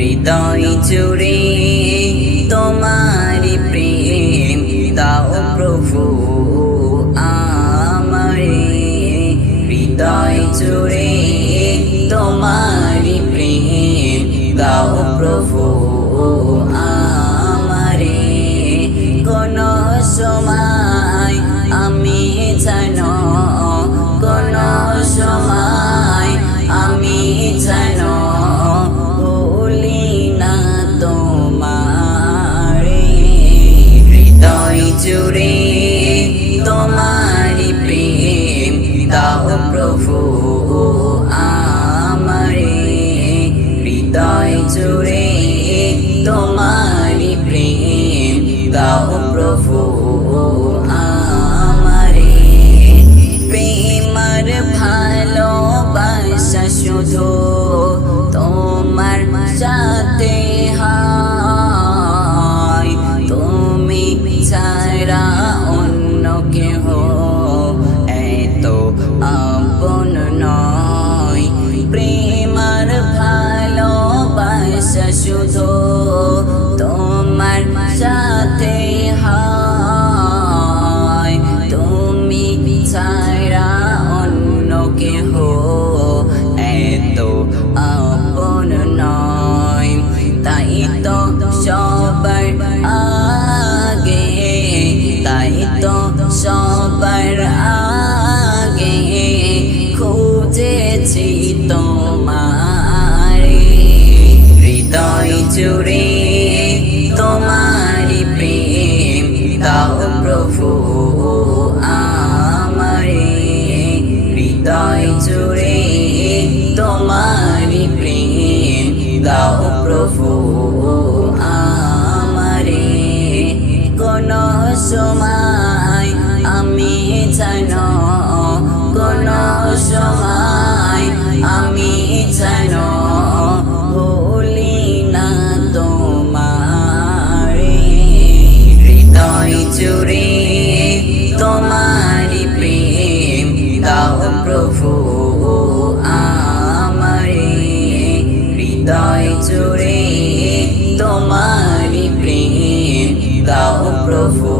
হৃদয় জুড়ে তোমারি প্রেম দাও প্রভু আমারে। হৃদয় জুড়ে তোমারি প্রেম দাও প্রভু আমারে। কোন সময় আমি যেন কোন সময় আমি যেন ভুলি না তোমারে। হৃদয় জুড়ে তোমারি প্রেম দাও প্রভু আমারে। হৃদয় জুড়ে তোমারি প্রেম দাও প্রভু আমারে। প্রেমার ভালোবাসা শুধু তোমার সাথে হয়, তুমি ছাড়া অন্য কেহ এত আপন নয়। প্রেমার ভালোবাসা শুধু তোমার সাথে হয়, তুমি ছাড়া অন্য কেহ এত আপন নয়। তাই তো সবার আগে, তাই তো সবার আগে খুঁজেছি তোমারে। হৃদয় জুড়ে তোমারি প্রেম দাও প্রভু আমারে। হৃদয় জুড়ে তোমারি প্রেম দাও প্রভু আমারে। কোন সময় আমি যেন কোন সময় আমি যেন ভুলি না তোমারে। হৃদয় জুড়ে তোমারি প্রেম দাও প্রভু আমারে। হৃদয় জুড়ে তোমারি প্রেম দাও প্রভু।